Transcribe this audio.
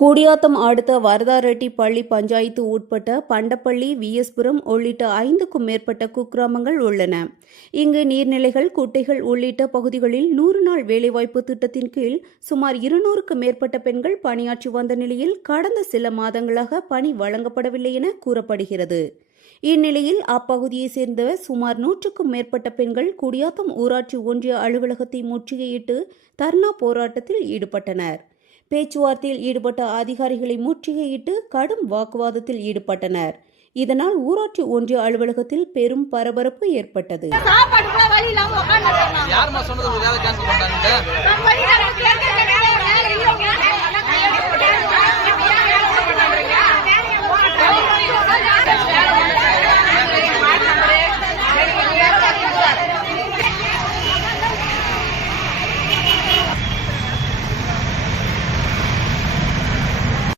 கூடியாத்தம் அடுத்த வரதாரெட்டி பள்ளி பஞ்சாயத்து உட்பட்ட பண்டப்பள்ளி, விஎஸ்புரம் உள்ளிட்ட 5க்கும் மேற்பட்ட குக்கிராமங்கள் உள்ளன. இங்கு நீர்நிலைகள், குட்டைகள் உள்ளிட்ட பகுதிகளில் 100 நாள் வேலைவாய்ப்பு திட்டத்தின் கீழ் சுமார் 200க்கும் மேற்பட்ட பெண்கள் பணியாற்றி வந்த நிலையில் கடந்த சில மாதங்களாக பணி வழங்கப்படவில்லை என கூறப்படுகிறது. இந்நிலையில் அப்பகுதியை சேர்ந்த சுமார் 100க்கும் மேற்பட்ட பெண்கள் குடியாத்தம் ஊராட்சி ஒன்றிய அலுவலகத்தை முற்றுகையிட்டு தர்ணா போராட்டத்தில் ஈடுபட்டனர். பேச்சுவார்த்தையில் ஈடுபட்ட அதிகாரிகளை முற்றுகையிட்டு கடும் வாக்குவாதத்தில் ஈடுபட்டனர். இதனால் ஊராட்சி ஒன்றிய அலுவலகத்தில் பெரும் பரபரப்பு ஏற்பட்டது.